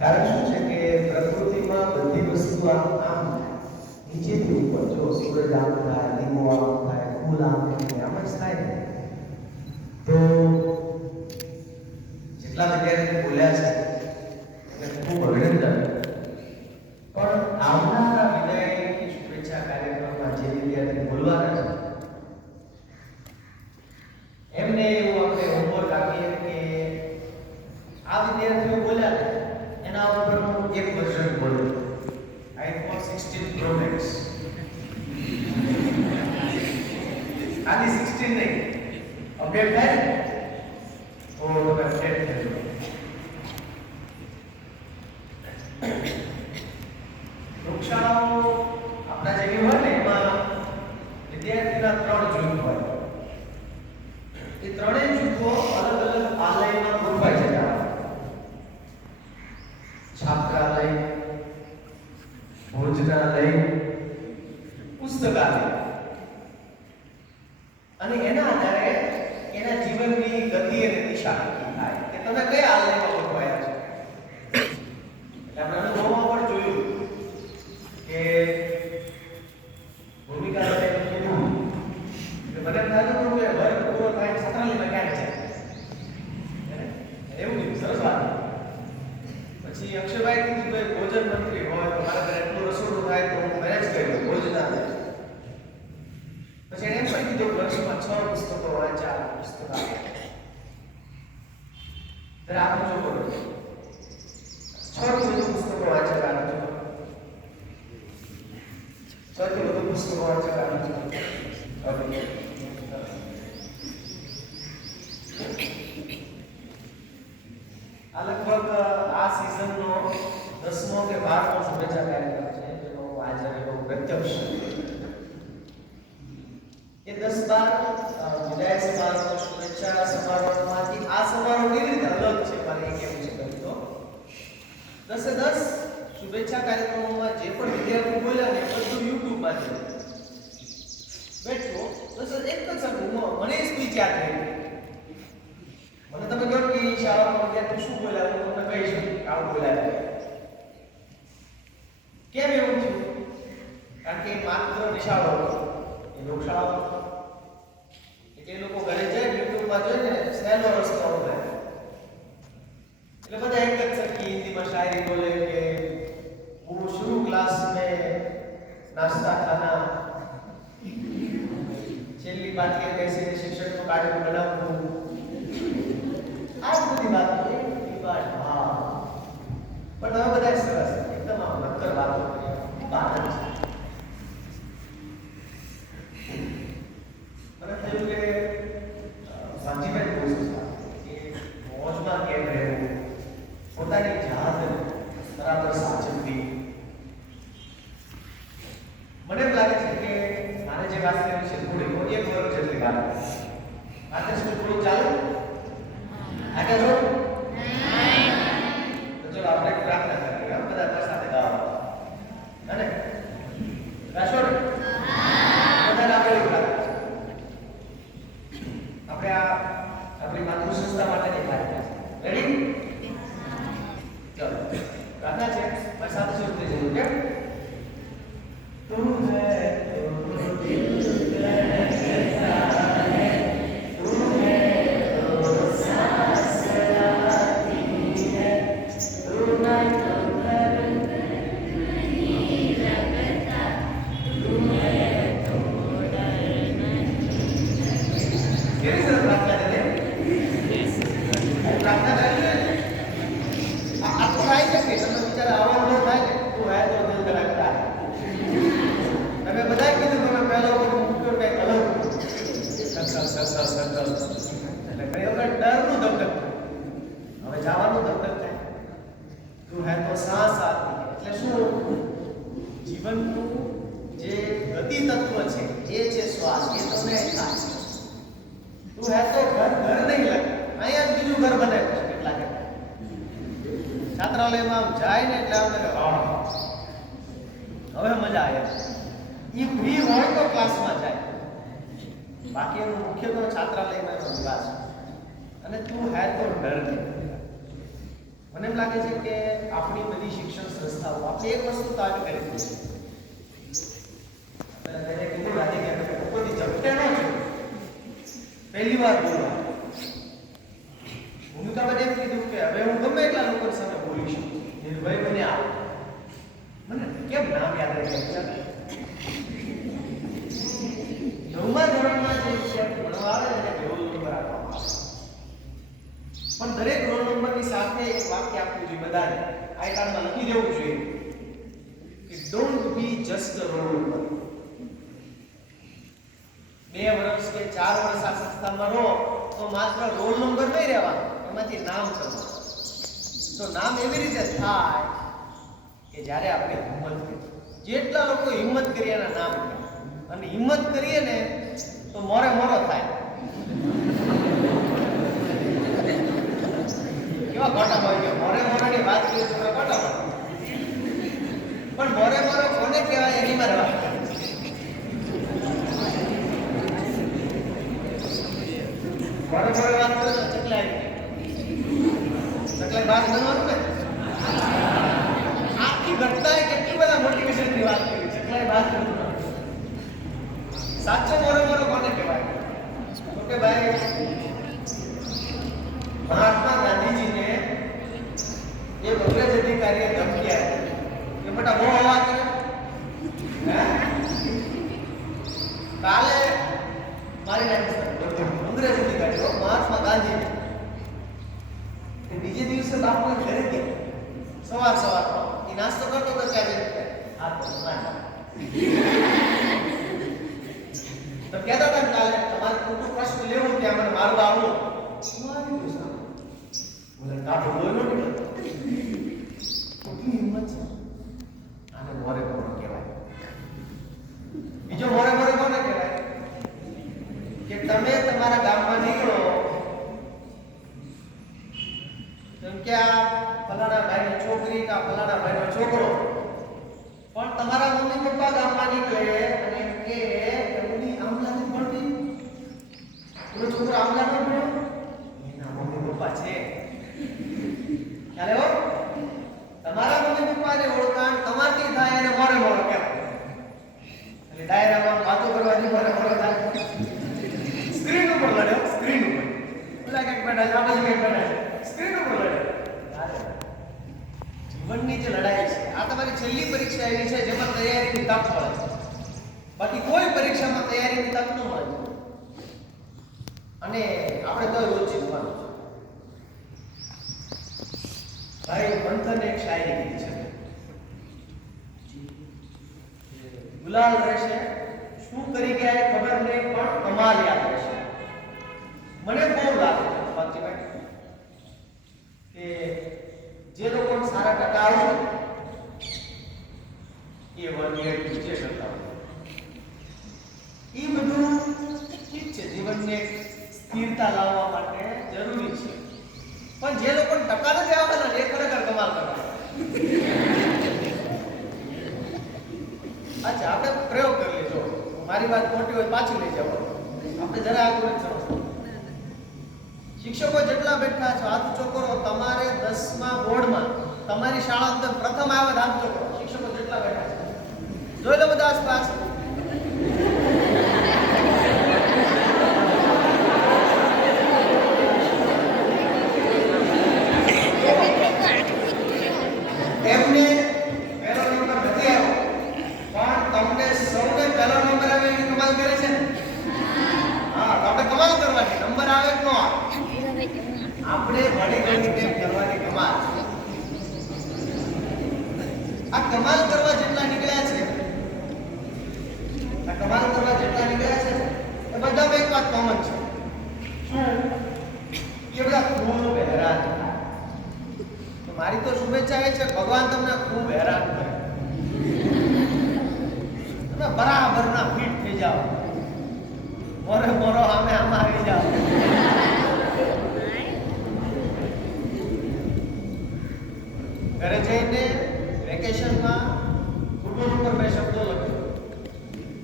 કારણ શું છે કે પ્રકૃતિમાં બધી વસ્તુ આમ નીચેથી ઉપર, જો સૂરજ આમ થાય, લીંબો આમ થાય, ફૂલ આમ થાય, આમ જ થાય ને. તો જેટલા વિદ્યાર્થીઓ બોલ્યા છે એને ખૂબ અભિનંદન. પણ આવનારા વિદાયની શુભેચ્છા કાર્યક્રમમાં જે વિદ્યાર્થી બોલવાના છે એમને એવું આપણે હોમવર્ક આપીએ કે આ વિદ્યાર્થીઓ બોલ્યા ને એના ઉપરનું એક વર્ઝન બોલો. iPhone 16 Pro Max. ખાલી 16 નહીં, અપડેટ થાય ને તો તમે અપડેટ થજો. પ્રયોગશાળાઓ આપણા જેવી હોય ને એમાં વિદ્યાર્થીના 3 જૂથ હોય. એ ત્રણેય જૂથો અલગ અલગ આલયમાં ગોઠવાય છે. છાત્રાલય, ભોજનાલય, પુસ્તકાલય. અને એના આધારે એના જીવનની ગતિ અને દિશા નક્કી થાય કે તમે કયા આલયમાં ગોઠવાયા છો. આપણે અનુભવમાં પણ જોયું કે ભૂમિકા લઈને કીધું કે મને થતું કે વર્ગ પૂરો થાય છાત્રાલયમાં ક્યાં છે એવું કીધું. સરસ વાત. પછી અક્ષયભાઈ કીધું ભાઈ ભોજન મંત્રી હોય તો મારા ઘરે એટલું રસોડું થાય તો હું મેનેજ કરી લઉં ભોજનાલય. પછી એને એમ પણ કીધું વર્ષમાં 6 પુસ્તકો વાંચ્યા પુસ્તકાલય. ત્યારે આપણે જો બોલો 6 થી વધુ પુસ્તકો વાંચ્યા આપણે જો 6 થી વધુ પુસ્તકો વાંચ્યા આપણે જો. આ લગભગ આ સિઝનનો 10મો કે 12મો શુભેચ્છા કાર્યક્રમ છે જેનો આજે એવો પ્રત્યક્ષ એ 10-12 વિદાય સમારોહ શુભેચ્છા સમારોહમાંથી આ સમારોહ કેવી રીતે અલગ છે મારે એ કહેવું છે. તો 10-10 શુભેચ્છા કાર્યક્રમોમાં જે પણ વિદ્યાર્થી બોલ્યા ને બધું યુટ્યુબમાં છે. બેઠો બસ એક જ શબ્દ મને સ્પીચ યાદ રહી. મને તમે કહો કે શાળામાં વિદ્યાર્થી શું બોલ્યા હું તમને કહી શકું આવું બોલ્યા. કેમ એવું થયું? કારણ કે માત્ર નિશાળો એ લોકશાળાઓ એટલે એ લોકો ઘરે જાય યુટ્યુબમાં જોઈને સહેલો રસ્તો હોય એટલે બધા એક જ સરખી હિન્દીમાં શાયરી બોલે કે वो शुरू क्लास में नाश्ता खाना છેલ્લી પાઠ્ય બેસીને શિક્ષકનું કાર્ડ બનાવવું આ બધી વાત છે. હા પણ હવે બધા સરસ એકદમ આમ નક્કર વાતો કરી આનંદ છે. મને થયું કે વાંચીભાઈ બહુ સરસ કે મોજમાં કેમ રહેવું, પોતાની જાત બરાબર સાચવવી. મને એમ લાગે છે કે મારે જે વાત કરવી છે થોડી એક વર્ષ જેટલી વાત મારે શું થોડું ચાલે આગળ જો તો ચલો આપણે પ્રાર્થના કરીએ. બધા સાથે ગાવા અને રાશોડ બધા આપણે પ્રાર્થના આપણે આ આપણી માતૃ સંસ્થા માટેની પ્રાર્થના છે. રેડી? ચલો પ્રાર્થના છે મારી સાથે શરૂ થઈ જવું કેમ તું હે છાત્રાલયમાં જાય ને એટલે આપણે હવે મજા આવે. એ ફ્રી હોય તો ક્લાસમાં જાય, બાકી એનું મુખ્ય તો છાત્રાલયમાં એનો વિકાસ. અને તું હે તો ડર નહીં. મને એમ લાગે છે કે આપણી બધી શિક્ષણ સંસ્થાઓ આપણે એક વસ્તુ તો આવી કરી છે ઉપરથી ઝપટે ન છે પહેલી વાર બોલવા ભૂમિકામાં એમ કીધું કે હવે હું ગમે એટલા લોકો સામે બોલીશ નિર્ભય બને આવ મને કેમ નામ યાદ રહે છે નવમા ધોરણમાં જે વિદ્યાર્થી ભણવા આવે એને રોલ નંબર આપવામાં આવે પણ દરેક રોલ નંબરની સાથે એક વાક્ય આપવું જોઈએ બધાને આઈ કાર્ડમાં લખી દેવું જોઈએ કે don't be just the roll number 2 વર્ષ કે 4 વર્ષ આ સંસ્થામાં રહો તો માત્ર રોલ નંબર નહીં રહેવાનો એમાંથી નામ કરવાનું તો નામ એવી રીતે થાય કે જ્યારે આપણે હિંમત કરીએ જેટલા લોકો હિંમત કરી એના નામ લે અને હિંમત કરીએ ને તો મોરે મોરો થાય કેવા ગોટા હોય કે મોરે મોરાની વાત કરીએ તો ગોટા હોય પણ મોરે મોરો કોને કહેવાય એની મારે વાત મોરે મોરે વાત કરો તો ચકલાઈ વાત બનવાનું ને આખી ઘટનાએ કેટલી બધા મોટિવેશનની વાત કરી ચકલાઈ વાત કરવાનું સાચો મોરે મોરો કોને કહેવાય તો કે ભાઈ મહાત્મા ગાંધીજીને એક અંગ્રેજ અધિકારીએ ધમકી આપી કે બેટા બહુ અવાજ કરે કાલે મારી નાખી અંગ્રેજ અધિકારી મહાત્મા ગાંધી બીજે દિવસે બાપુ ઘરે ગયા સવારમાં એ નાસ્તો કરતો તો ત્યાં હાથ તો કહેતા હતા કાલે તમારે ખોટું પ્રશ્ન લેવો ત્યાં મને મારવા આવો શું આવી ગયું સાહેબ બોલે કાપો બોલ્યો નીકળતો કેટલી હિંમત છે આને મોરે મોરો કહેવાય બીજો મોરે મોરે કોને કહેવાય કે તમે તમારા ગામમાં નીકળો જેમ કે આ ફલાણા ભાઈની છોકરી કે ફલાણા ભાઈનો છોકરો પણ તમારા મમ્મી પપ્પા ગામમાં નીકળે અને કે એમની આમલા નથી ભણતી એનો છોકરો આમલા ન ભણ્યો એના મમ્મી પપ્પા છે ખ્યાલ આવ્યો તમારા મમ્મી પપ્પાને ઓળખાણ તમારથી થાય એને મોરે મોરો કહેવાય એટલે ડાયરામાં વાતો કરવાની મોરે મોરો થાય સ્ક્રીન ઉપર લડ્યો સ્ક્રીન ઉપર પેલા કંઈક બેઠા છે આ બાજુ કંઈક બેઠા છે સ્ક્રીન ઉપર લડ્યો જીવનની જે લડાઈ છે આ તમારી છેલ્લી પરીક્ષા એવી છે જેમાં તૈયારીની તક મળે છે બાકી કોઈ પરીક્ષામાં તૈયારીની તક ન મળે અને આપણે તો રોજ જીતવાનું ભાઈ મંથન એક શાયરી કીધી છે ગુલાલ રહેશે શું કરી ગયા એ ખબર નહીં પણ કમાલ યાદ રહેશે મને બહુ લાગે છે ફાતિભાઈ કે જે લોકો સારા ટકા આવશે એ વર્ગીય નીચે શકતા એ બધું ઠીક છે જીવનને સ્થિરતા લાવવા માટે જરૂરી છે પણ જે લોકો ટકા નથી આવવાના એ ખરેખર કમાલ કરવાના અચ્છા આપણે પ્રયોગ કરી લેજો મારી વાત ખોટી હોય પાછી લઈ જાઓ આપણે જરા આગળ સમજવું શિક્ષકો જેટલા બેઠા છો હાથ ઊંચો કરો તમારે 10મા બોર્ડમાં તમારી શાળા અંદર પ્રથમ આવે હાથ ઊંચો કરો શિક્ષકો જેટલા બેઠા છે જોઈ લો બધા આસપાસ એમને પહેલો નંબર નથી આવ્યો પણ તમને સૌને પહેલો નંબર આવે એની કમાલ કરે છે ને હા તો આપણે કમાલ કરવાની નંબર આવે કે ન આવે આપણે ભણી ગણી કરવાની કમાલ આ કમાલ કરવા જેટલા નીકળ્યા છે એ બધામાં એક વાત કોમન છે શું કે બધા ખૂબ હેરાન થાય તો મારી તો શુભેચ્છા એ છે ભગવાન તમને ખૂબ હેરાન કરે તમે બરાબરના ફિટ થઈ જાઓ મોરે મોરો આમે આમાં આવી જાઓ ઘરે જઈને વેકેશનમાં કુટુંબ ઉપર બે શબ્દો લખ્યો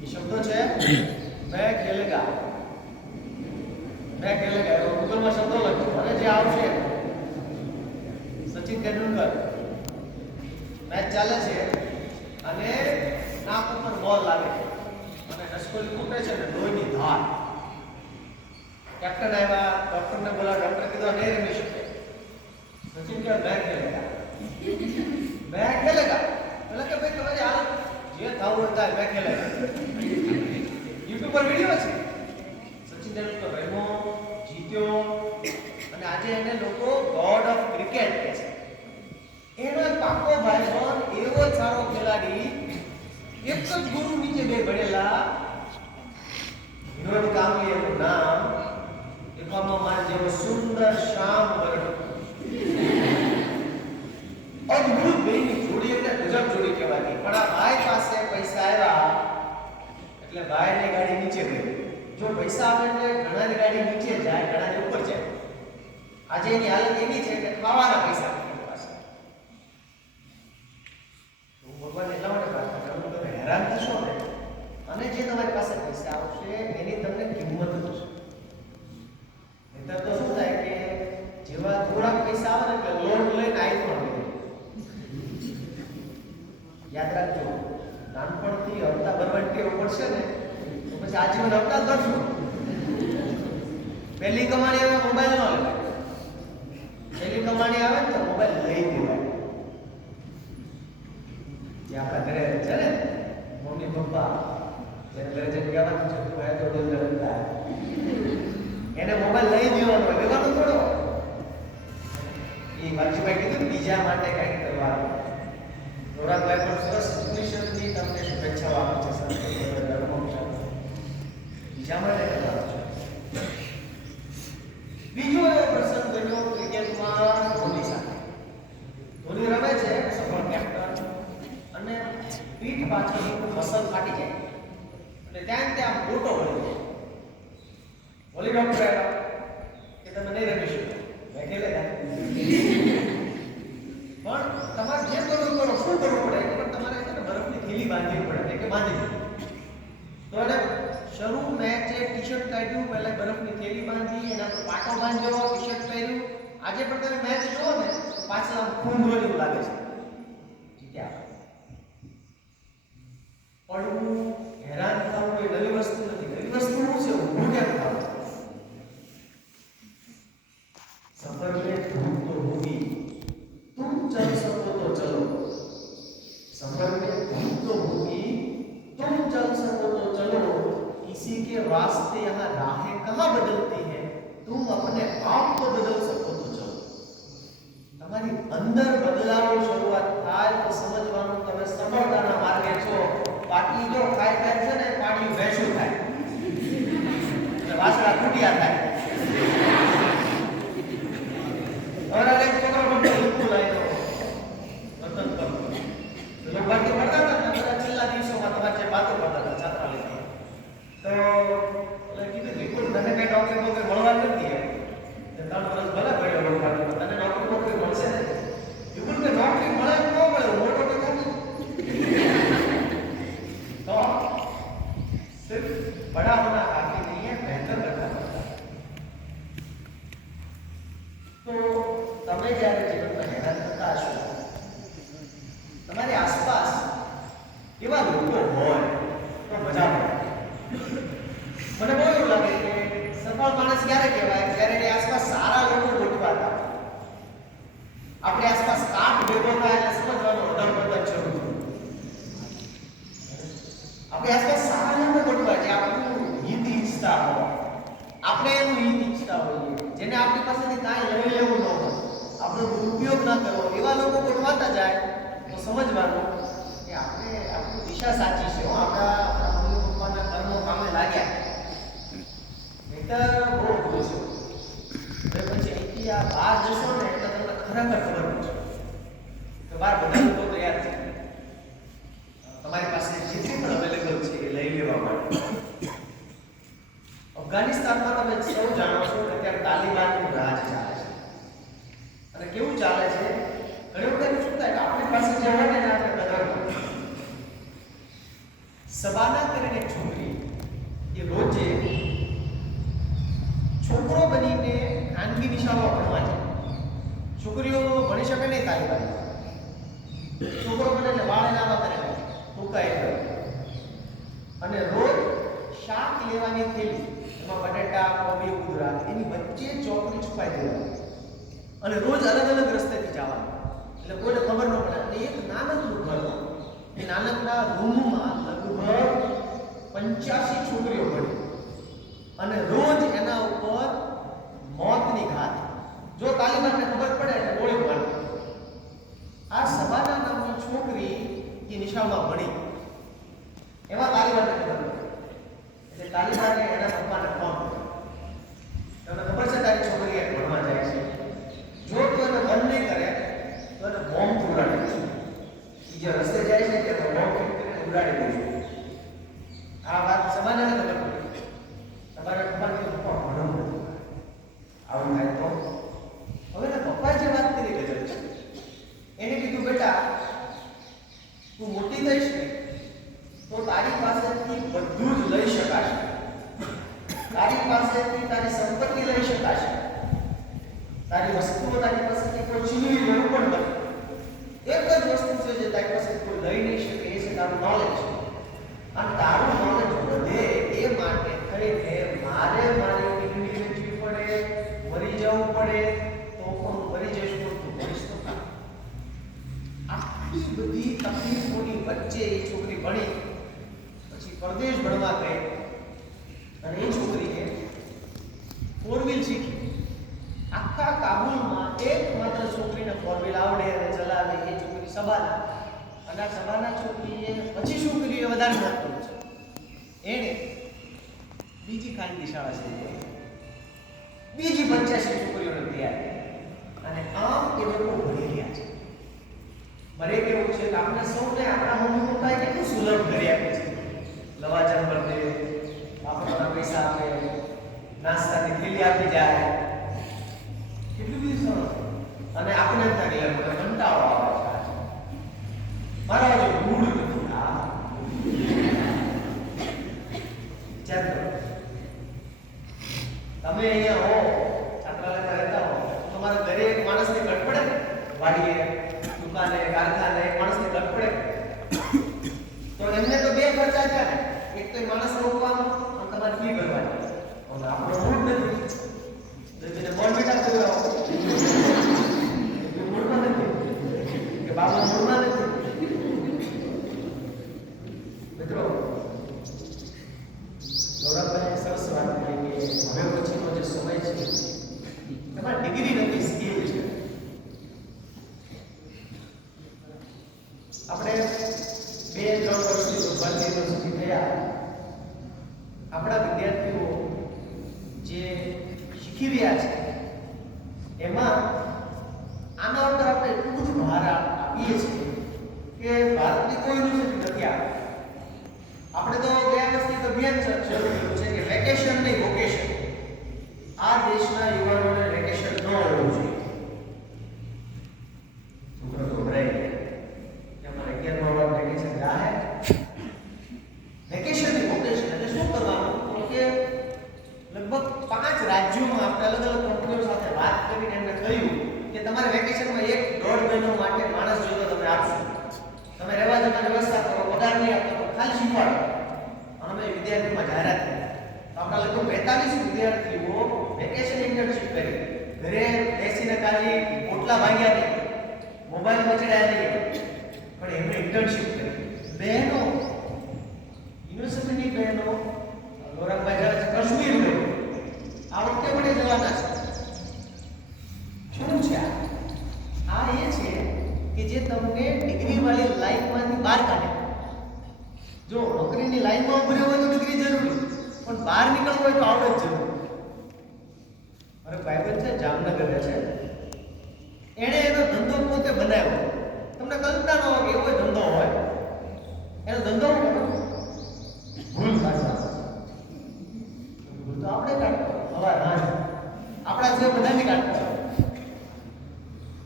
એ શબ્દો છે મેં ખેલેગા ગૂગલમાં શબ્દો લખ્યો અને જે આવશે સચિન તેંડુલકર મેચ ચાલે છે અને નાક ઉપર બોલ લાગે છે અને નસકોલી ફૂટે છે ને લોહીની ધાર. કેપ્ટન આવ્યા, ડોક્ટરને બોલા, ડોક્ટર કીધું નહીં રમી શકે. સચિન કે મેચ ખેલેગા, મેચ ખેલેગા. બોલા કે ભાઈ તમારી હાલત જે થવું હોય થાય, મેચ ખેલેગા. યુટ્યુબ પર વિડિયો છે. સચિન તેંડુલકર રમ્યો, જીત્યો અને આજે એને લોકો ગોડ ઓફ ક્રિકેટ કહે છે. એનો એક પાકો ભાઈબંધ એવો સારો ખેલાડી, એક જ ગુરુ નીચે બે ભણેલા, વિનોદ કાંબલી એનું નામ, એવામાં માન જેવો સુંદર શ્યામ વર્ણ. અદ્ભુત બેની જોડી એટલે ગજબ જોડી કહેવાતી. પણ આ ભાઈ પાસે પૈસા આવ્યા એટલે ભાઈની ગાડી નીચે ગઈ. જો પૈસા આવે એટલે ઘણાની ગાડી નીચે જાય, ઘણાની ઉપર જાય. આજે એની હાલત એવી છે કે ખાવાના પૈસા નથી પાસે. તો ભગવાન એટલા માટે પ્રાર્થના કરું, તમે હેરાન થશો ને અને જે તમારી પાસે પૈસા આવશે એની તમને કિંમત થશે. નહીતર તો શું થાય કે જેવા થોડાક પૈસા આવે ને એટલે લોન લઈને આઈફોન લઈ. યાદ રાખજો, નાનપણથી હપ્તા ભરવાની ટેવ પડશે ને તો પછી આજીવન હપ્તા જ ભરશું. પહેલી કમાણી આવે મોબાઈલ ન લેવાય, પહેલી કમાણી આવે ને તો મોબાઈલ લઈ દેવાય. જે આપણા ઘરે છે ને મમ્મી પપ્પા જેને ઘરે જઈને કહેવાનું છે તું આ તો દિલ ધરતા એને મોબાઈલ લઈ દેવાનો હોય, લેવાનો થોડો. એ વાજીભાઈ કીધું બીજા માટે કંઈ કરવાનું. ધોરાભાઈ પણ સરસ ઇંગ્લિશની તમને શુભેચ્છાઓ આપે છે. બીજા માટે કરવાનું છે. બીજો એવો પ્રસંગ બન્યો ક્રિકેટમાં ધોની સાથે. ધોની રમે છે, સફળ કેપ્ટન, અને પીઠ પાછળની મસલ ફાટી જાય એટલે ત્યાં મોટો વળી જાય. વળી ડોક્ટર આવ્યા કે તમે નહીં રમી શકો, મેં ખેલેગા. પણ તમારે જે કરવું કરો, શું કરવું પડે પણ તમારે છે ને બરફની થેલી બાંધવી પડે કે બાંધી. તો એને શરૂ મેચે ટી-શર્ટ કાઢ્યું, પહેલા બરફની થેલી બાંધી, એના પર પાટો બાંધ્યો, ટી-શર્ટ પહેર્યું. આજે પણ તમે મેચ જુઓ ને પાછળ આમ ખૂંદો જેવું લાગે છે. જીત્યા. પડવું, હેરાન થવું કોઈ નવી વસ્તુ નથી. નવી વસ્તુ શું છે? ઊભું કેમ થવું? સફર में धूप तो होगी, तुम चल सको तो चलो. सफर में धूप तो होगी, तुम चल सको तो चलो. किसी के रास्ते यहाँ राहें कहाँ बदलती है, तुम अपने आप को बदल सको तो चलो. તમારી અંદર બદલાવ શરૂઆત થાય તો સમજવાનું તમે સફળતાના માર્ગે છો. બાકી જો ખાઈ ખાઈ છે ને પાણી ભેંસું થાય એટલે વાસણા ખૂટ્યા થાય. ઓરા એક છોકરો મને બિલકુલ આવ્યો રતન પર લોકો બાકી પડતા હતા ને બધા છેલ્લા દિવસોમાં તમારે જે વાતો કરતા હતા છાત્રાલયમાં, તો એટલે કીધું બિલકુલ તને કઈ નોકરી બોકરી મળવા નથી એમ. 3 વર્ષ ભલે પડ્યો મળવાનું, તને નોકરી બોકરી મળશે ને. બિલકુલ કે નોકરી મળે ન મળે મોટો તો નથી. तो सिर्फ बड़ा होना काफी नहीं है, बेहतर करना पड़ता है. तो તમે જ્યારે જીવનમાં હેરાન થતા હશો, તમારી આસપાસ એવા લોકો હોય તો મજા પડે. મને બહુ એવું લાગે કે સફળ માણસ ક્યારે કહેવાય? જ્યારે એની આસપાસ સારા લોકો ગોઠવાતા હોય. આપણી આસપાસ કાટ ભેગો થાય એટલે સમજવાનું અધર-પતન શરૂ થાય. આપણે આસપાસ સારા લોકો ગોઠવા છે, આપણું હિત ઈચ્છતા હોય, આપણે એનું હિત ઈચ્છતા હોઈએ, જેને આપણી પાસેથી કાંઈ લઈ લેવું ન હોય, આપણો દુરુપયોગ ન કરવો, એવા લોકો ગોઠવાતા જાય તો સમજવાનું કે આપણે આપણી દિશા સાચી છે. આપણા મમ્મી પપ્પાના કર્મો કામે લાગ્યા. નહીતર બહુ ભૂલ છે. હવે પછી અહીંથી આ બહાર જશો ને એટલે તમને ખરેખર ખબર પડશે કે બહાર બધા લોકો તૈયાર છે તમારી પાસે જેટલી પણ અવેલેબલ છે એ લઈ લેવા માટે. અફઘાનિસ્તાનમાં તમે સૌ જાણો છો કે અત્યારે તાલિબાનનું રાજ ચાલે છે. અને કેવું ચાલે છે? ઘણી વખત શું થાય કે આપણી પાસે જે હોય ને આપણે કદર કરીએ. સબાના કરીને એક છોકરી એ રોજે છોકરો બનીને ખાનગી નિશાળો ભણવા જાય. છોકરીઓ ભણી શકે નહીં તાલીબાન. છોકરો બને એટલે વાળ ના વાતરે ટૂંકાય કરે. અને રોજ શાક લેવાની થેલી એમાં બટેટા કોબી ઉદરા એની વચ્ચે ચોકડી છુપાઈ દેવાની અને રોજ અલગ અલગ રસ્તેથી જવાનું એટલે કોઈને ખબર ન પડે. અને એક નાનકડું ઘર, એ નાનકડા રૂમમાં લગભગ 85 છોકરીઓ ભણી અને રોજ એના ઉપર મોતની ઘાત. જો તાલીબાનને ખબર પડે એટલે ગોળી મારે. આ સબાના નામની છોકરી એ નિશાળમાં ભણી, એમાં તાલીબાનને ખબર પડી એટલે તાલીબાને એના પપ્પાને ફોન કર્યો. તમને ખબર છે તારી છોકરી એક ભણવા જાય છે, જો તું એને બંધ નહીં કરે તો એને બોમ્બ ઉડાડી દઈશું. એ જે રસ્તે જાય છે ત્યાં બોમ્બ ફેંકીને ઉડાડી દઈશું. આ વાત સબાનાને ખબર પડી. તમારા પપ્પાને કીધું પપ્પા ભણવું નથી, આવું થાય તો હવે એના પપ્પાએ જે વાત કરી ગજબ છે. એને કીધું બેટા તું મોટી થઈશ ને તો તારી પાસેથી બધું જ લઈ શકાશે, તારી પાસેથી તારી સંપત્તિ લઈ શકાશે, તારી વસ્તુઓ તારી પાસેથી કોઈ છીનવી લેવું પણ નથી. એક જ વસ્તુ છે જે તારી પાસે કોઈ લઈ નહીં શકે, એ છે તારું નોલેજ. અને તારું નોલેજ વધે એ માટે થઈને મારે મારી ડિગ્રી વેચવી પડે, મરી જવું પડે તો પણ મરી જઈશ તો તું ભણીશ તો ખરા. આટલી બધી તકલીફોની વચ્ચે એ છોકરી ભણી, પછી પરદેશ ભણવા ગઈ અને એ છોકરીએ 4 વ્હીલ શીખી. આખા કાબુલમાં એકમાત્ર છોકરીને 4 વ્હીલ આવડે અને ચલાવે એ છોકરી સબાના. અને આ સબાના છોકરીએ પછી છોકરીએ વધારે મત કર્યું છે. એણે બીજી ખાનગી શાળા શરૂ કરી, બીજી 85 છોકરીઓને તૈયાર કરી. અને આમ એ લોકો ભણી રહ્યા છે. મારે કેવું છે કે આપણે સૌને આપણા મમ્મી પપ્પાએ કેટલું સુલભ કરી આપે છે. લવાજમ પર દે, વાપરવાના પૈસા આપે, નાસ્તાની થેલી આપી જાય, કેટલું બધું સરસ. અને આપણે એમ થાય કે મને કંટાળો આવે છે, મારા જો મૂડ નથી. હા ચાલો તમે અહીંયા હો, છાત્રાલયમાં રહેતા હો, તમારા ઘરે એક માણસની ઘટ પડે ને, વાડીએ દુકાને કારખાને એક માણસની ઘટ પડે તો એમને તો બે ખર્ચા છે ને, એક તો માણસ રોકવાનો અને તમારે ફી ભરવાની. હવે આપણો મૂડ નથી તો જેને બોર્નવિટા પીવડાવો એ મૂડમાં નથી કે બાબા મૂડમાં નથી. મિત્રો ગૌરવભાઈ સરસ વાત કરી કે હવે પછીનો જે સમય છે એમાં ડિગ્રી નથી, સ્કિલ છે. આપણે 2-3 વર્ષથી ભારતીય યુનિવર્સિટી થયા, આપણા વિદ્યાર્થીઓ જે શીખી રહ્યા છે એમાં આના ઉપર આપણે એટલું બધું ભાર આપીએ છીએ કે ભારતની કોઈ યુનિવર્સિટી નથી આપતી. આપણે તો ગયા વર્ષથી અભિયાન શરૂ કર્યું છે કે વેકેશન નહીં વોકેશન. આ દેશના યુવાનોને વેકેશન ન હોવું જોઈએ. છોકરો તો ભરાઈ ગયા કે અમારે 11મા વર્ષ વેકેશન જાહે. વેકેશન નહીં વોકેશન એટલે શું કરવાનું કે લગભગ 5 રાજ્યોમાં આપણે અલગ અલગ કંપનીઓ સાથે વાત કરીને એમને કહ્યું કે તમારે વેકેશનમાં 1-1.5 મહિનો માટે માણસ જોઈતો તમે આપશો, તમે રહેવા જવાની વ્યવસ્થા કરો, પગાર નહીં આપો, ખાલી શીખવાડો. અને અમે વિદ્યાર્થીઓમાં જાહેરાત કરી તો આપણા લગભગ 42 વિદ્યાર્થીઓ વેકેશન ઇન્ટર્નશિપ કરી. ઘરે બેસીને ખાલી પોટલા ભાગ્યા નહીં, મોબાઈલ મચડ્યા નહીં, પણ એમણે ઇન્ટર્નશિપ કરી. બહેનો, યુનિવર્સિટીની બહેનો, ગૌરવભાઈ જાય છે કાશ્મીર ગઈ, આ વખતે પણ એ જવાના છે. શું છે આ? એ છે કે જે તમને ડિગ્રી વાળી લાઈનમાંથી બહાર કાઢે. જો નોકરીની લાઈનમાં ઉભી રહેવું હોય તો ડિગ્રી જરૂરી, પણ બહાર નીકળવું હોય તો આવડત જરૂરી. મારો ભાઈબંધ છે જામનગર રહે છે, એણે એનો ધંધો પોતે બનાવ્યો. તમને કલ્પના ન હોય કે એવો ધંધો હોય. એનો ધંધો ભૂલ કાઢવા, ભૂલ તો આપણે કાઢવા, હવા ના આપણા જે બધાની કાઢવા.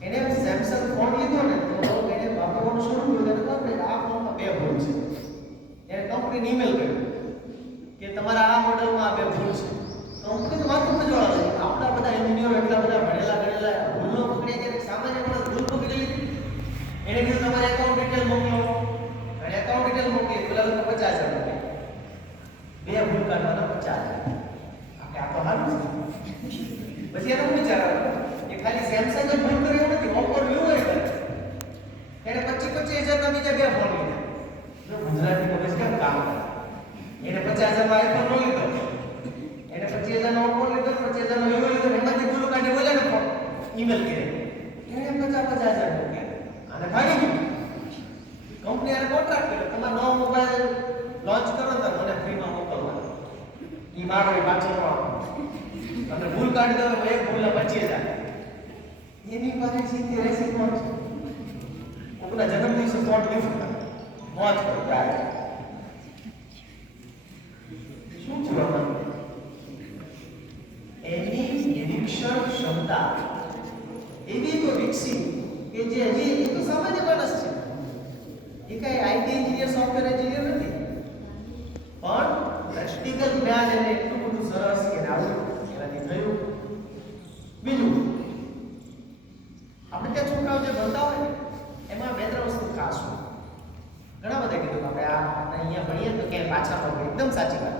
એને સેમસંગ ફોન લીધો ને તો એને વાપરવાનું શરૂ કર્યું તો આ ફોનમાં 2 ભૂલ છે. એને કંપનીને ઈમેલ કર્યું કે તમારા આ મોડલમાં આ 2 ભૂલ છે. કંપની તો માથું ખજવાળા છે. આપણા બધા એન્જિનિયરો એટલા બધા ભણેલા ગણેલા ભૂલનો પકડી જાય 50,000 રૂપિયા. બે ભૂલ કાઢવાના 50,000. આ તો હાલું છે. પછી એનો વિચાર કે ખાલી સેમસંગ જ ભૂલ કરે એવું નથી, ઓપ્પો વ્યૂ હોય કરે. એને 25,000 ના બીજા બે ફોન લીધા. જો ગુજરાતી મગજ કેમ કામ કરે. એને 50,000 માં આઈફોન નો લીધો, એને 25,000 નો ઓપ્પો લીધો, 25,000 નો વિવો લીધો, એમાંથી ભૂલ કાઢી બોલે ને ઈમેલ કરે. એને 50,000 રૂપિયા અને ભાગી ગયું. કંપની આને કોન્ટ્રાક્ટ કર્યો, તમારો નવો મોબાઈલ લોન્ચ કરો તો મને ફ્રીમાં મોકલવાનો. ઈ મારો એ પાછળનો તમને ભૂલ કાઢી દો, એક ભૂલના 25,000. એની પાસે સીધી રેસી કોણ છે? કોકના જન્મદિવસે ફોન ગિફ્ટ મોજ કરતા શું થયું? એની નિરીક્ષણ ક્ષમતા એવી તો વિકસી કે જે હજી એ તો સામાન્ય માણસ છે. એ કઈ આઈટી એન્જિનિયર, સોફ્ટવેર એન્જિનિયર નથી, પણ પ્રેક્ટિકલ જ્ઞાન એને એટલું બધું સરસ કે આવડ્યું એનાથી થયું. બીજું, આપણે ત્યાં છોકરાઓ જે ભણતા હોય ને એમાં બે ત્રણ વસ્તુ ખાસ હોય. ઘણા બધા કીધું આપણે અહીંયા ભણીએ તો ક્યાંય પાછા પડે, એકદમ સાચી વાત.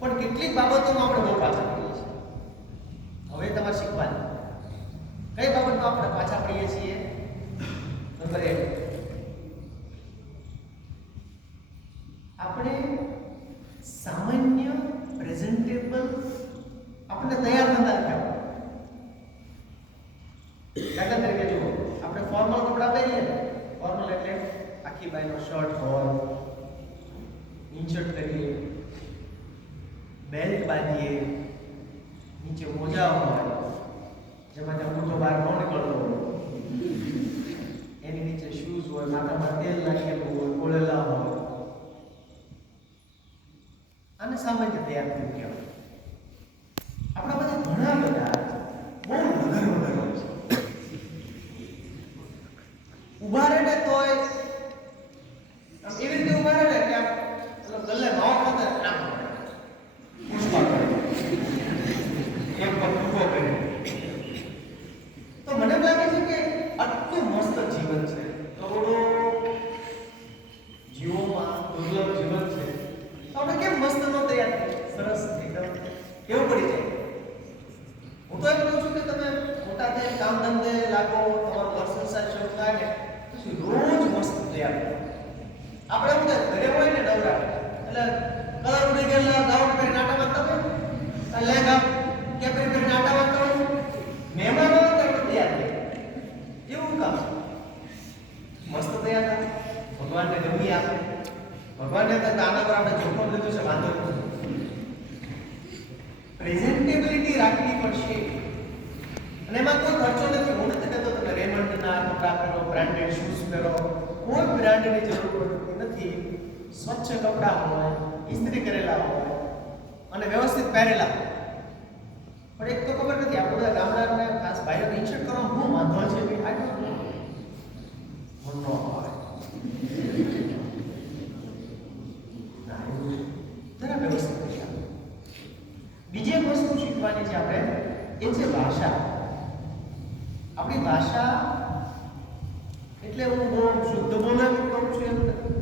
પણ કેટલીક બાબતોમાં આપણે બહુ પાછા પડીએ છીએ. હવે તમારે શીખવાની કઈ બાબતમાં આપણે પાછા પડીએ છીએ. નંબર 1, આપણે સામાન્ય પ્રેઝન્ટેબલ આપણે તૈયાર નતા રાખ્યા. દાખલા તરીકે જુઓ, આપણે ફોર્મલ કપડાં પહેરીએ. ફોર્મલ એટલે આખી બાયનો શર્ટ હોય, ઇન્સર્ટ કરીએ, બેલ્ટ બાંધીએ, નીચે મોજા હોય જેમાં અંગૂઠો બહાર ન નીકળતો હોય, એની નીચે શૂઝ હોય, માથામાં તેલ નાખેલું હોય, ઓળેલા હોય. આને સામાન્ય તૈયાર થયું કહેવાય. આપણા બધા ઘણા બધા બહુ વગર હોય છે. ઉભા રહે તોય આમ એવી રીતે ઉભા રહે કે આમ ગલ્લે ભાવ ખાતે આમ પુષ્પા કરે, એક પર ઉભો કરે. તો મને લાગે છે કે આટલું મસ્ત જીવન છે, કરોડો જીવોમાં દુર્લભ જીવન છે, તો આપણે કેમ મસ્ત નો તૈયાર કરીએ? સરસ એકદમ કેવું પડી જાય. હું તો એમ કહું છું કે તમે મોટા થઈને કામ ધંધે લાગો, તમારો ઘર સંસાર શરૂ થાય ને પછી રોજ મસ્ત તૈયાર કરો. આપણે એવું ઘરે હોય ને નવરા એટલે કલર ઉડી ગયેલા ગાઉન પહેરી નાટા મારતા હોય, લહેંગા કેપરી પહેરી નાટા મારતા હોય, મહેમાનો આવે તો તૈયાર થાય. એવું કામ મસ્ત તૈયાર થાય. ભગવાનને ગમી આપે, ભગવાનને તો આના પર આપણે જોખમ લીધું છે, વાંધો નથી. પ્રેઝન્ટેબિલિટી રાખવી પડશે અને એમાં કોઈ ખર્ચો નથી. હું નથી કહેતો તમે રેમન્ડના કપડાં પહેરો, બ્રાન્ડેડ શૂઝ પહેરો, કોઈ બ્રાન્ડની જરૂર પડતી નથી. સ્વચ્છ કપડાં હોય, ઇસ્ત્રી કરેલા હોય અને વ્યવસ્થિત પહેરેલા હોય. પણ એક તો ખબર નથી, આપણે બધા ગામડાને ખાસ ભાઈઓને ઇન્સર્ટ કરવામાં બહુ વાંધો છે. આ મનનો આવે જરા વ્યવસ્થિત કરી આપો. બીજી એક વસ્તુ શીખવાની છે આપણે, એ છે ભાષા. આપણી ભાષા એટલે હું બહુ શુદ્ધ બોલે કહું છું એમ નથી,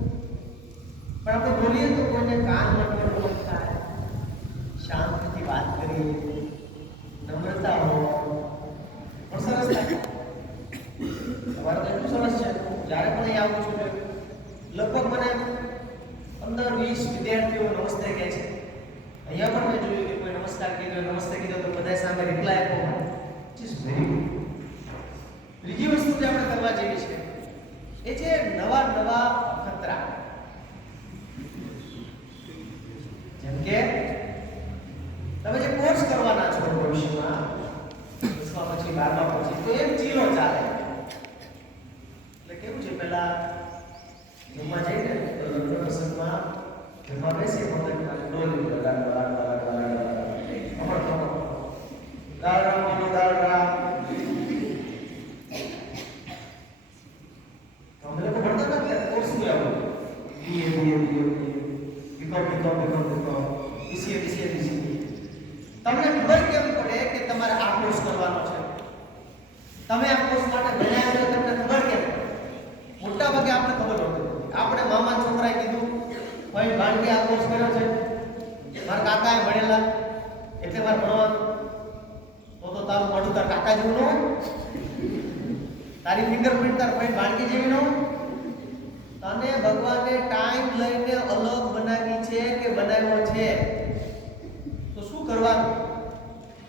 પણ આપણે બોલીએ તો કોઈને કાન મટમટ થાય, શાંતિથી વાત કરીએ, નમ્રતા હોય, પણ સરસ થાય. તમારે તો એટલું સરસ છે, જ્યારે પણ અહીં આવું છું લગભગ મને 15-20 વિદ્યાર્થીઓ નમસ્તે કહે છે. અહીંયા પણ મેં જોયું કે કોઈ નમસ્કાર કીધો, નમસ્તે કીધો તો બધા સામે રિપ્લાય આપો. It is very good. ત્રીજી વસ્તુ જે આપણે કરવા જેવી છે એ છે નવા નવા ખતરા. જેમ કે તમે જે કોર્સ કરવાના છો ભવિષ્યમાં 10મા પછી 12મા પછી, તો એક ચીલો ચાલે. એટલે કેવું છે, પેલા જમવા જઈને પ્રસંગમાં જમવા બેસી મગજમાં ડોલી તમને ખબર કેમ પડે કે તમારે આ કોર્સ કરવાનો છે? તમે આ કોર્સ માટે ભણ્યા છો, તમને ખબર કેમ? મોટા ભાગે આપણે ખબર હોતી. આપણે મામા છોકરાએ કીધું, ભાઈ ભાઈ ઓલરેડી આ કોર્સ કર્યો છે, મારા કાકાએ ભણેલા એટલે મારે ભણવાનું. તો તારું મોઢું તાર કાકા જેવું ન હોય, તારી ફિંગરપ્રિન્ટ તાર ભાઈ બાળકી જેવી ન હોય. તને ભગવાને ટાઈમ લઈને અલગ બનાવી છે કે બનાવ્યો છે, તો શું કરવાનું?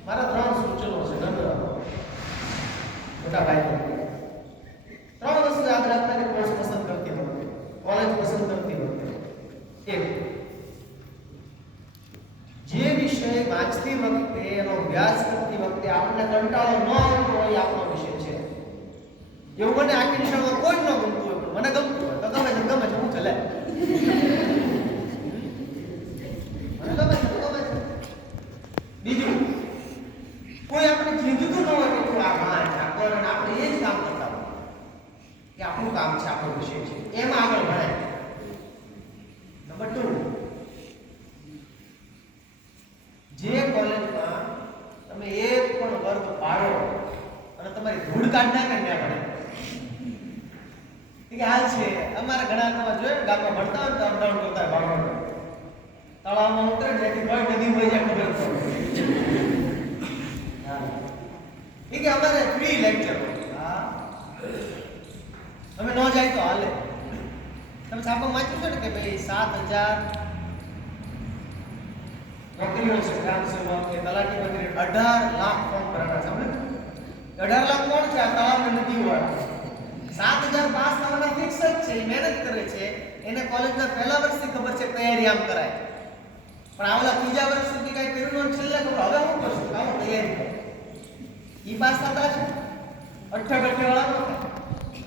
મારા 3 સૂચનો છે નમ્ર મોટા ભાઈ. 3 વસ્તુ યાદ રાખતા કે કોર્સ પસંદ કરતી વખતે, કોલેજ પસંદ કરતી વખતે. એક, જે વિષય વાંચતી વખતે એનો અભ્યાસ કરતી વખતે આપણને કંટાળો ન આવતો હોય આપણો વિષય છે. એવું મને આખી નિશાળમાં કોઈ ન ગમતું હોય, પણ મને ગમતું હોય તો ગમે છે હું ચલે. મને ગમે છે. બીજું, કોઈ આપણે કીધું ન હોય કે તું આ વાંચ આ કર, અને આપણે એ જ કામ કરતા હોય કે આપણું કામ છે, આપણો વિષય છે, એમાં આગળ ભણાય. નંબર 2, જે કોલેજમાં તમે એક પણ વર્ગ પાડો અને તમારી ધૂળ કાઢ નાખે ને ભણે કે હાલ છે. અમારા ઘણા નવા જોયે ગામમાં ભણતા હોય તો અપડાઉન કરતા હોય, બાળકો તળાવમાં ઉતરે જેથી કોઈ નદી હોય જાય ખબર પડે. એ કે અમારે ફ્રી લેક્ચર હા તમે ન જાય તો હાલે. તમે છાપા વાંચ્યું છે ને કે ભાઈ 7000 નોકરીઓ છે, ગ્રામ સેવક કે તલાટી મંત્રી 18 લાખ ફોર્મ ભરાણા. સાંભળ્યું? 18 લાખ કોણ છે? આ તળાવ નદી વાળા. 7000 પાસ થવાના ફિક્સ જ છે, એ મહેનત કરે છે. એને કોલેજના પહેલા વર્ષથી ખબર છે તૈયારી આમ કરાય, પણ આવલા ત્રીજા વર્ષ સુધી કઈ કર્યું ન, છેલ્લે ખબર હવે હું કરશું, આવો તૈયારી કરે. ઈ પાસ થતા છે 88 વાળા નો.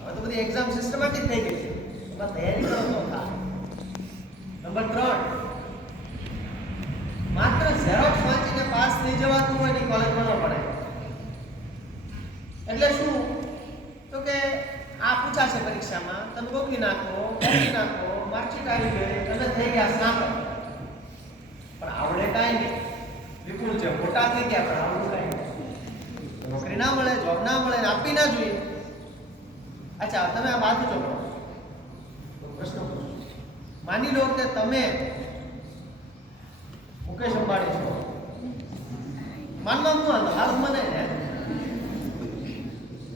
હવે તો બધી એક્ઝામ સિસ્ટમેટિક થઈ ગઈ છે, એમાં તૈયારી કરો તો થાય. નંબર 3, માત્ર ઝેરોક્સ વાંચીને પાસ થઈ જવાતું હોય ની કોલેજમાં ન ભણાય. એટલે શું? તો કે આ પૂછાશે પરીક્ષામાં, તમે ગોખી નાખો, માર્કશીટ આવી ગઈ, તમે થઈ ગયા સ્નાતક, પણ આવડે કાંઈ નહીં, વિપુલ છે, મોટા થઈ ગયા પણ આવડું કાંઈ નહીં, નોકરી ના મળે, જોબ ના મળે, આપી ના જોઈએ. અચ્છા, તમે આ વાત પૂછો, પ્રશ્ન પૂછો. માની લો કે તમે મુકેશ અંબાણી છો, માનવાનું હાલ મને ને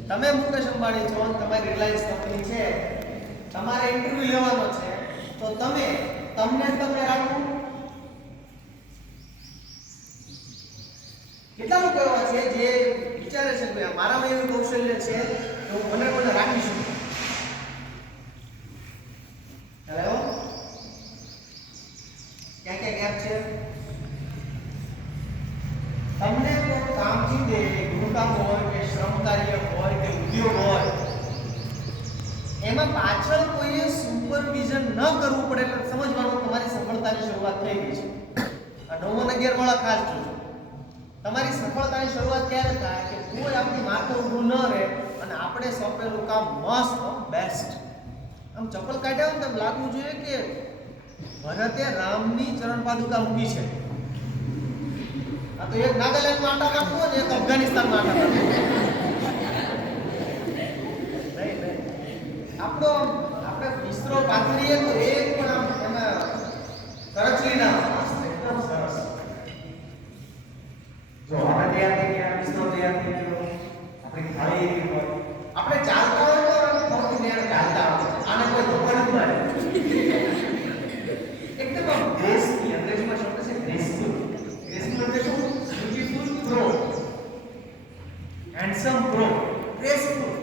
તમે મુકેશ અંબાણી છો, તમારી રિલાયન્સ કંપની છે, તમારે ઇન્ટરવ્યુ લેવાનો છે, તો તમને રાખવું. કેટલા લોકો એવા છે જે વિચારે છે કે મારામાં એવું કૌશલ્ય છે તો મને રાખી શકું. હેલો, ક્યાં ગેપ છે? તમને કોઈ કામ દે, ગૃહકામ હોય કે શ્રમ કાર્ય હોય કે ઉદ્યોગ હોય, એમાં પાછળ કોઈએ સુપરવિઝન ન કરવું પડે એટલે સમજવાનું તમારી સફળતાની શરૂઆત થઈ ગઈ છે. આ 9 અને 11 વાળા ખાસ જોજો. તમારી સફળતાની શરૂઆત ક્યારે થાય કે કોઈ આપણી માથે ઊભું ન રહે અને આપણે સોંપેલું કામ મસ્ત બેસ્ટ આમ ચપ્પલ કાઢ્યા હોય તો લાગવું જોઈએ કે ભરતે રામની ચરણ પાદુકા મૂકી છે. આ તો એક નાગાલેન્ડમાં આટા નાખવો ને એક અફઘાનિસ્તાનમાં આટા નાખવો. આપણે વિસ્તરો પાથરીએ તો એક પણ આમ એમાં કરચલી ના એકદમ સરસ. જો આપણે તૈયાર થઈ ગયા, વિસ્તરો તૈયાર થઈ ગયો, આપણી થાળી એવી હોય, આપણે ચાલતા હોય તો થોડું નેર ચાલતા હોય, આને કોઈ ધોરણ જ મારે એકદમ આમ ગ્રેસફુલ, અંગ્રેજીમાં શબ્દ છે ગ્રેસફુલ. ગ્રેસફુલ એટલે શું? Beautiful pro, handsome pro, graceful.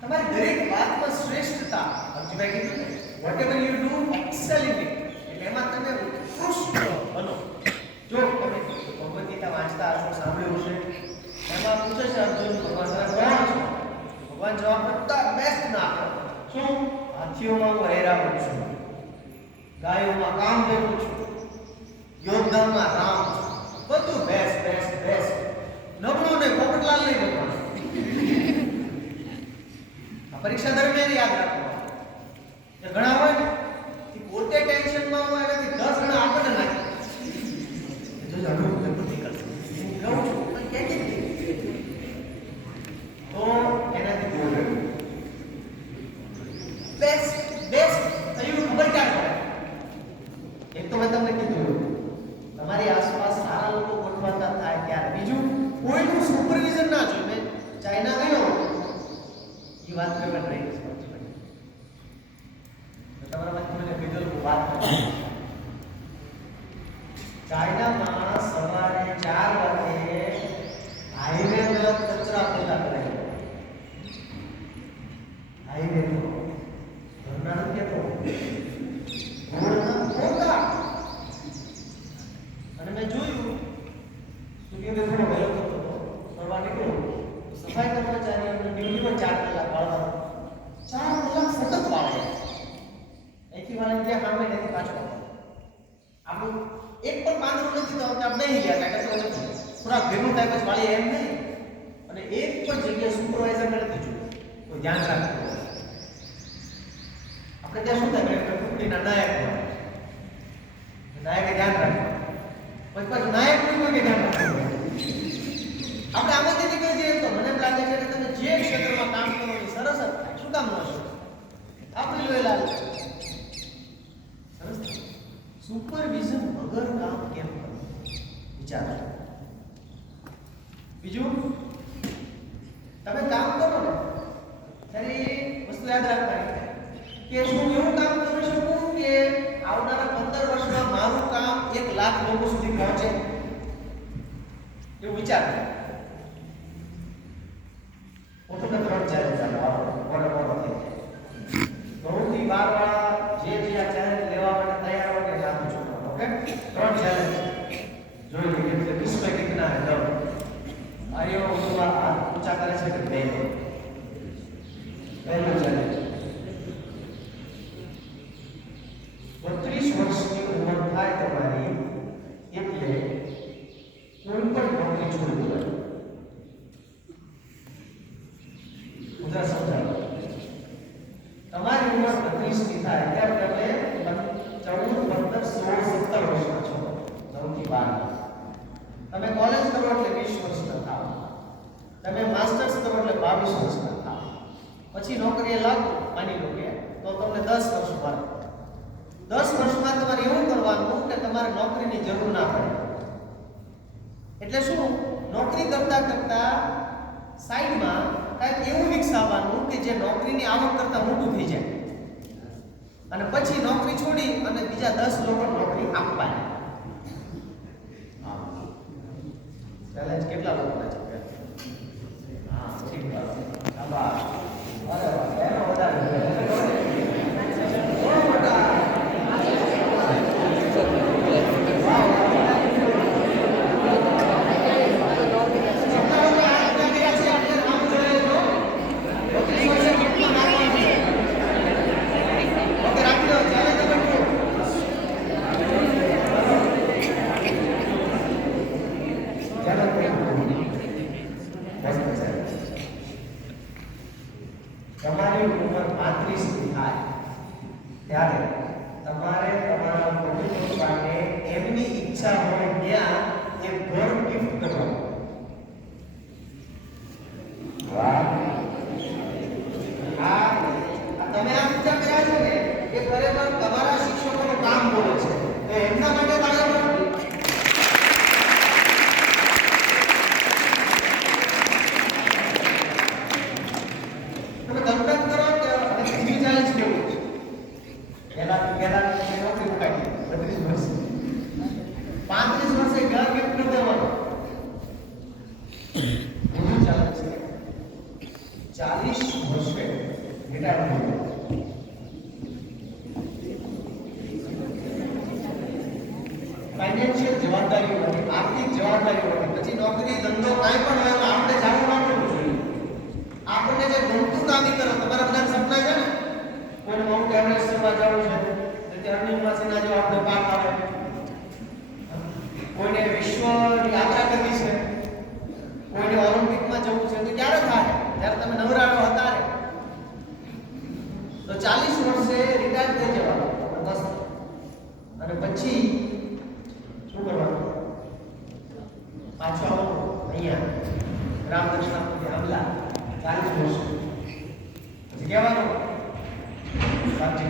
તમારી દરેક વાતમાં શ્રેષ્ઠતા, અર્જુનભાઈ કીધું ને, whatever you do excel in it, એટલે એમાં તમે ઉત્કૃષ્ટ બનો. જો તમે ભગવદ ગીતા વાંચતા હશો, સાંભળ્યું હશે, એમાં પૂછે છે અર્જુન ભગવાન તમે કોણ છો? ભગવાન જવાબ બધા બેસ્ટ ના આપે. શું? હાથીઓમાં હું ઐરાવત છું, ગાયોમાં કામદેવ છું, યોદ્ધામાં રામ છું, બધું બેસ્ટ બેસ્ટ બેસ્ટ. નબળું ને પોપટલાલ નહીં ભગવાન. પરીક્ષા દરમિયાન યાદ રાખવાનું કે ઘણા હોય ને કે પોતે ટેન્શનમાં હોય એનાથી 10 ગણા આપણને નાખે. જો જાણો પેપર નીકળશે હું કહું છું પણ કે તો એનાથી દૂર રહેવું. બેસ્ટ બેસ્ટ થયું ખબર ક્યાં પડે? વાત કરવાની રહી છે તમારામાંથી મને કીધું વાત ચાઇનામાં સવારે 4 વાગે હાઈવે પર કચરા પોતા કરે હાઈવે પર ઘરના નથી તો રોડના પોતા અને મેં જોયું તો કે મેં થોડો વહેલો કરતો હતો ફરવા નીકળ્યો સફાઈ કર્મચારીઓને ડ્યુટીમાં 4 કલાક વાળવાનો 4 કલાક સતત વાળે એકી વાળે ત્યાં કામે નથી પાછો આપણું એક પણ પાંદડું નથી તો આપણે નહીં ગયા કાંઈ કચરો નથી થોડા ભેગું થાય પછી વાળી એમ નહીં અને એક પણ જગ્યાએ સુપરવાઇઝરને નથી જોયું કોઈ ધ્યાન રાખવું આપણે ત્યાં શું થાય ટુકડીના નાયકે ધ્યાન રાખવું પછી પાછું નાયક કોઈ કોઈ ધ્યાન રાખવું આપણે આમાંથી નીકળી જઈએ તો મને એમ લાગે છે કે તમે જે ક્ષેત્રમાં કામ કરો એ સરસ જ થાય શું કામ ન હશે આપણે જોયેલા સરસ સુપરવિઝન વગર કામ કેમ કરવું વિચારો બીજું તમે કામ કરો ને ત્યારે એ વસ્તુ યાદ રાખવાની કે શું એવું કામ કરી શકું કે આવનારા 15 વર્ષમાં મારું કામ 1 લાખ લોકો સુધી પહોંચે એવું વિચાર પોતાના 3 ચેલેન્જ આવે બોલો થઈ બહુથી વારવાળા જે આ ચેલેન્જ લેવા માટે તૈયાર હોય કે આપું છું ઓકે 3 ચેલેન્જ જોઈ લો કે વિશ્વ કેટલા હે આયો ઉવા ઊંચા કરે છે કે પહેલો ચેલેન્જ 32 વર્ષની ઉંમર થાય તમારી એટલે કોઈ પણ નોકરી છોડી દેવાની ઉધર સમજાવો તમારી ઉંમર 32 ની થાય એટલે તમે 14 15 16 17 વર્ષના છો 9 થી 12 તમે કોલેજ કરો એટલે 20 વર્ષના થાવ તમે માસ્ટર્સ કરો એટલે 22 વર્ષના થાવ પછી નોકરીએ લાગો માની લો કે તો તમને 10 વર્ષ મળે 10 વર્ષમાં તમારે એવું કરવાનું કે તમારે નોકરીની જરૂર ના પડે એટલે શું નોકરી કરતા કરતા સાઈડમાં કંઈક એવું વિકસાવવાનું કે જે નોકરીની આવક કરતા મોટું થઈ જાય અને પછી નોકરી છોડી અને બીજા 10 લોકો નોકરી આપવાની ચેલેન્જ કેટલા લોકોના છે હા ઠીક છે આભાર અરે વાહ એનો વધારે તમારી ઉંમર 35 ની થાય ત્યારે તમારે તમારા કુટુંબ માટે એમની ઈચ્છા હોય ત્યાં એક ઘર ગિફ્ટ કરવાનું વાહ તમે આ વિચાર કર્યા છે ને એ ખરેખર તમારા શિક્ષકોનું કામ બોલે છે તો એમના માટે તાળીઓ નોકરી મુકાઈ 32 વર્ષ 35 વર્ષે ઘર ગિફ્ટ કરી દેવાનું એવું ચાલે છે 40 વર્ષે રિટાયર થઈ ફાઇનાન્શિયલ જવાબદારી હોય આર્થિક જવાબદારી હોય પછી નોકરી ધંધો કાંઈ પણ હોય આપણે જાણવું રાખવું જોઈએ આપણને જે ગમતું કામ કરો તમારા બધા સપના છે ને કોઈ માઉન્ટ એવરેસ્ટ પર જવું છે અર્નિંગ મશીનના જો આપણે પાક આવે કોઈને વિશ્વ યાત્રા કરવી છે કોઈને ઓલિમ્પિકમાં જવું છે તો ક્યારે થાય જ્યારે તમે નવરાનો હતા રે તો 40 વર્ષે રિટાયર થઈ જવાનું બસ અને પછી શું કરવાનું પાછો આવવાનું અહીંયા રામ દક્ષિણાપુરી હમલા 40 વર્ષ પછી કહેવાનું સાચી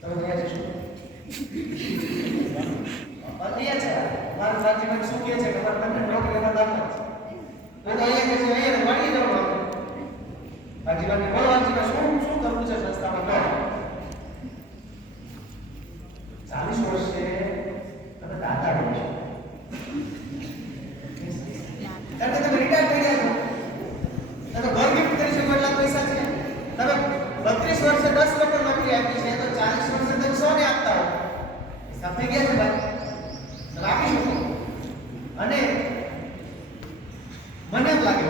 તમે ક્યાં જશો અહીંયા છે મારું સાચી શું કહે છે કે તમારે બંને નોકરી લેવા દાખલા છે તો અહીંયા કહે છે અહીંયા વાળી જવાનું વાજીવાને બોલો વાજીવા શું કરવું છે સંસ્થામાં કહો 40 વર્ષે તમે દાદા બનશો ત્યારે તમે રિટાયર થઈ ગયા છો તો ઘર ગિફ્ટ કરી શકો એટલા પૈસા છે તમે 32 વર્ષે 10 લોકો નોકરી આપી છે તો 40 વર્ષે તમે 100 ને આપતા હો હિસાબ થઈ ગયા છે ભાઈ તમે આપી શકો અને મને એમ લાગે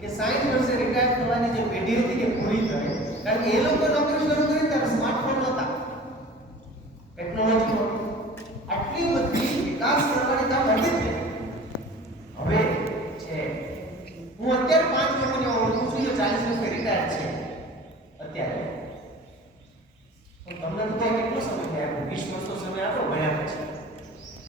કે 60 વર્ષે રિટાયર થવાની જે પેઢી હતી કે પૂરી થાય કારણ કે એ લોકો નોકરી શરૂ કરી ત્યારે સ્માર્ટફોન નહોતા ટેકનોલોજી આટલી બધી વિકાસ કરવાની કામ હતી જ હવે છે હું અત્યારે 5 લોકોને ઓળખું છું જે 40 વર્ષે રિટાયર છે અત્યારે તો તમને તો કેટલો સમય થયો 20 વર્ષ